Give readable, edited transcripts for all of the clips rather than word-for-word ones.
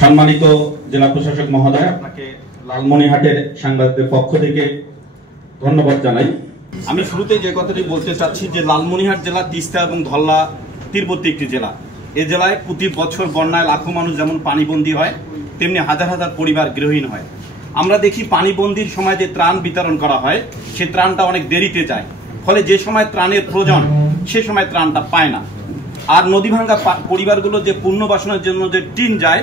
সম্মানিত জেলা প্রশাসক মহোদয়, আপনাকে লালমনিরহাটের সাংবাদিকদের পক্ষ থেকে ধন্যবাদ জানাই। আমি শুরুতেই যে কথাটি বলতে চাচ্ছি যে লালমনিরহাট জেলা তিস্তা এবং ধল্লা তীরবর্তী একটি জেলা। এই জেলায় প্রতি বছর বন্যায় লাখো মানুষ যেমন পানিবন্দী হয়, তেমনি হাজার হাজার পরিবার গৃহহীন হয়। আমরা দেখি পানিবন্দির সময় যে ত্রাণ বিতরণ করা হয়, সে ত্রাণটা অনেক দেরিতে যায়, ফলে যে সময় ত্রাণের প্রয়োজন সে সময় ত্রাণটা পায় না। আর নদী ভাঙ্গা পরিবারগুলো যে পুনর্বাসনের জন্য যে টিন যায়,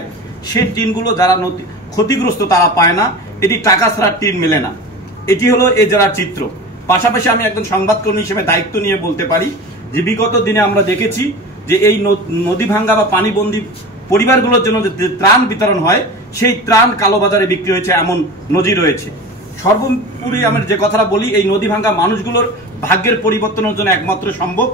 সেই টিনগুলো যারা ক্ষতিগ্রস্ত তারা পায় না। এটি টাকা ছাড়া টিন মেলে না। এটি হলো এই জেলার চিত্র। পাশাপাশি আমি একজন সংবাদকর্মী হিসেবে দায়িত্ব নিয়ে বলতে পারি যে বিগত দিনে আমরা দেখেছি যে এই নদী ভাঙ্গা বা পানিবন্দী পরিবারগুলোর জন্য যে ত্রাণ বিতরণ হয়, সেই ত্রাণ কালোবাজারে বিক্রি হয়েছে এমন নজির রয়েছে। সর্বোপরি আমি যে কথাটা বলি, এই নদী ভাঙ্গা মানুষগুলোর ভাগ্যের পরিবর্তনের জন্য একমাত্র সম্ভব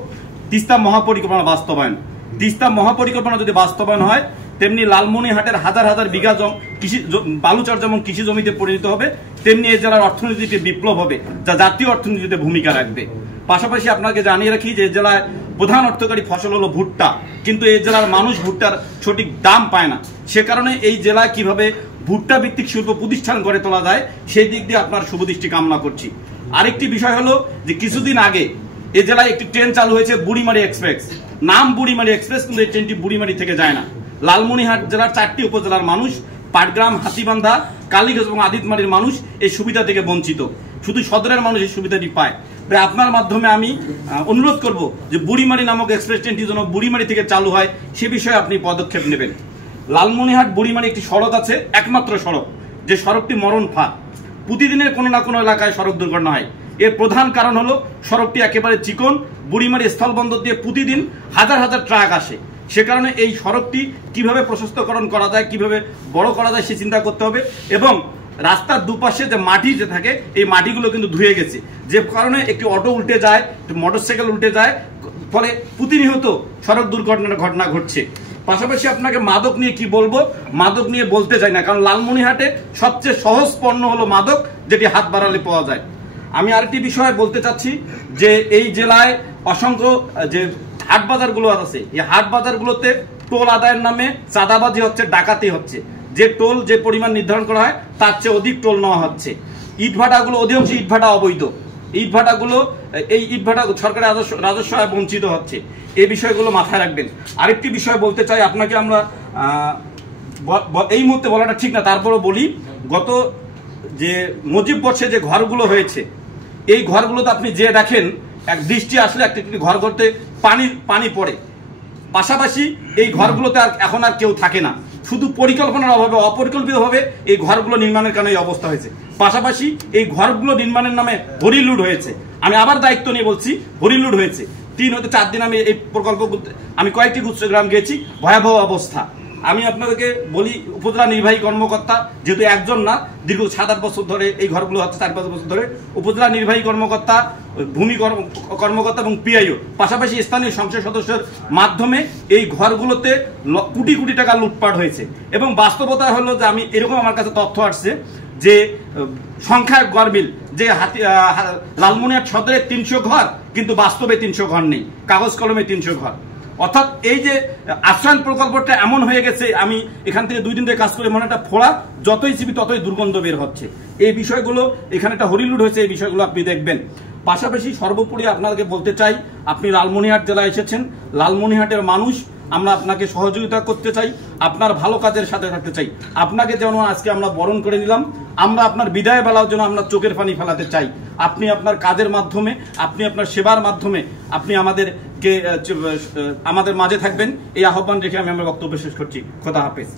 তিস্তা মহাপরিকল্পনা বাস্তবায়ন। তিস্তা মহাপরিকল্পনা যদি বাস্তবায়ন হয়, তেমনি লালমনিরহাটের হাজার হাজার বিঘা কৃষি বালুচর যেমন কৃষি জমিতে পরিণত হবে, তেমনি এই জেলার অর্থনীতিতে বিপ্লব হবে, যা জাতীয় অর্থনীতিতে ভূমিকা রাখবে। পাশাপাশি আপনাকে জানিয়ে রাখি যে জেলায় প্রধান অর্থকারী ফসল হলো ভুট্টা, কিন্তু এই জেলার মানুষ ভুট্টার সঠিক দাম পায় না। সে কারণে এই জেলায় কিভাবে ভুট্টা ভিত্তিক শিল্প প্রতিষ্ঠান গড়ে তোলা যায়, সেই দিক দিয়ে আপনার শুভদৃষ্টি কামনা করছি। আরেকটি বিষয় হলো যে কিছুদিন আগে এই জেলায় একটি ট্রেন চালু হয়েছে, বুড়িমারি এক্সপ্রেস। নাম বুড়িমারি এক্সপ্রেস, কিন্তু এই ট্রেনটি বুড়িমারি থেকে যায় না। লালমনিরহাট জেলার 4টি উপজেলার মানুষ, পাটগ্রাম, হাতিবান্ধা, কালীগঞ্জ এবং আদিতমারির মানুষ এই সুবিধা থেকে বঞ্চিত। শুধু সদরের মানুষ এই সুবিধাটি পায়। তাই আপনার মাধ্যমে আমি অনুরোধ করব যে বুড়িমারি নামক এক্সপ্রেস ট্রেনটি যেন বুড়িমারি থেকে চালু হয়, সে বিষয়ে আপনি পদক্ষেপ নেবেন। লালমনিরহাট বুড়িমারি একটি সড়ক আছে, একমাত্র সড়ক, যে সড়কটি মরণ ফাঁদ। প্রতিদিনের কোনো না কোনো এলাকায় সড়ক দুর্ঘটনা হয়। এর প্রধান কারণ হলো সড়কটি একেবারে চিকন। বুড়িমারি স্থলবন্দর দিয়ে প্রতিদিন হাজার হাজার ট্রাক আসে। সে কারণে এই সড়কটি কিভাবে প্রশস্তকরণ করা যায়, কিভাবে বড় করা যায়, সে চিন্তা করতে হবে। এবং রাস্তার দুপাশে যে মাটি যে থাকে, এই মাটিগুলো কিন্তু ধুয়ে গেছে, যে কারণে একটি অটো উল্টে যায়, মোটরসাইকেল উল্টে যায়, ফলে প্রতিনিয়ত সড়ক দুর্ঘটনার ঘটনা ঘটছে। পাশাপাশি আপনাকে মাদক নিয়ে কি বলবো, মাদক নিয়ে বলতে চাই না, কারণ লালমনিরহাটে সবচেয়ে সহজ পণ্য হলো মাদক, যেটি হাত বাড়ালে পাওয়া যায়। আমি আরেকটি বিষয় বলতে চাচ্ছি যে এই জেলায় অসংখ্য যে হাট বাজারগুলো আছে, এই হাট বাজারগুলোতে টোল আদায়ের নামে চাঁদাবাজি হচ্ছে, ডাকাতি হচ্ছে। যে টোল যে পরিমাণ নির্ধারণ করা হয়, তার চেয়ে অধিক টোল নেওয়া হচ্ছে। ইটভাটাগুলো, অধিকাংশ ইটভাটা অবৈধ। ইটভাটাগুলো, এই ইটভাটা সরকারি রাজস্ব বঞ্চিত হচ্ছে। এই বিষয়গুলো মাথায় রাখবেন। আরেকটি বিষয় বলতে চাই আপনাকে, আমরা এই মুহূর্তে বলাটা ঠিক না, তারপরও বলি, গত যে মুজিব বর্ষে যে ঘরগুলো হয়েছে, এই ঘরগুলোতে আপনি যে দেখেন, এক বৃষ্টি আসলে একটি ঘর করতে পানি পড়ে। পাশাপাশি এই ঘরগুলোতে এখন আর কেউ থাকে না। শুধু পরিকল্পনার অভাবে, অপরিকল্পিতভাবে এই ঘরগুলো নির্মাণের কারণে এই অবস্থা হয়েছে। পাশাপাশি এই ঘরগুলো নির্মাণের নামে হরিলুট হয়েছে। আমি আবার দায়িত্ব নিয়ে বলছি, হরিলুট হয়েছে। 3 হতে 4 দিন আমি এই প্রকল্প, আমি কয়েকটি গুচ্ছগ্রাম গিয়েছি, ভয়াবহ অবস্থা। আমি আপনাদেরকে বলি, উপজেলা নির্বাহী কর্মকর্তা, যেহেতু একজন না, দীর্ঘ 7-8 বছর ধরে এই ঘরগুলো হচ্ছে, 4-5 বছর ধরে, উপজেলা নির্বাহী কর্মকর্তা, ভূমি কর্মকর্তা এবং পিআইও, পাশাপাশি স্থানীয় সংসদ সদস্যের মাধ্যমে এই ঘরগুলোতে কোটি কোটি টাকা লুটপাট হয়েছে। এবং বাস্তবতা হলো যে আমি এরকম, আমার কাছে তথ্য আসছে যে সংখ্যায় গরমিল, যে লালমনিরহাট সদরে 300 ঘর, কিন্তু বাস্তবে 300 ঘর নেই, কাগজ কলমে 300 ঘর। অর্থাৎ এই যে আশ্রয়ণ প্রকল্পটা এমন হয়ে গেছে, আমি এখান থেকে 2 দিন ধরে কাজ করে, মনে একটা ফোড়া, যতই চিবি ততই দুর্গন্ধ বের হচ্ছে। এই বিষয়গুলো, এখানে একটা হরিলুট হয়েছে, এই বিষয়গুলো আপনি দেখবেন। পাশাপাশি সর্বোপরি আপনাকে বলতে চাই, আপনি লালমনিরহাট জেলায় এসেছেন, লালমনিরহাটের মানুষ, আমরা আপনাকে সহযোগিতা করতে চাই, আপনার ভালো কাজের সাথে থাকতে চাই। আপনাকে যেমন আজকে আমরা বরণ করে নিলাম, আমরা আপনার বিদায় বেলার জন্য আমরা চোখের পানি ফেলাতে চাই। আপনি আপনার কাজের মাধ্যমে, আপনি আপনার সেবার মাধ্যমে আপনি আমাদের মাঝে থাকবেন, এই আহ্বান রেখে আমি আমার বক্তব্য শেষ করছি। খোদা হাফেজ।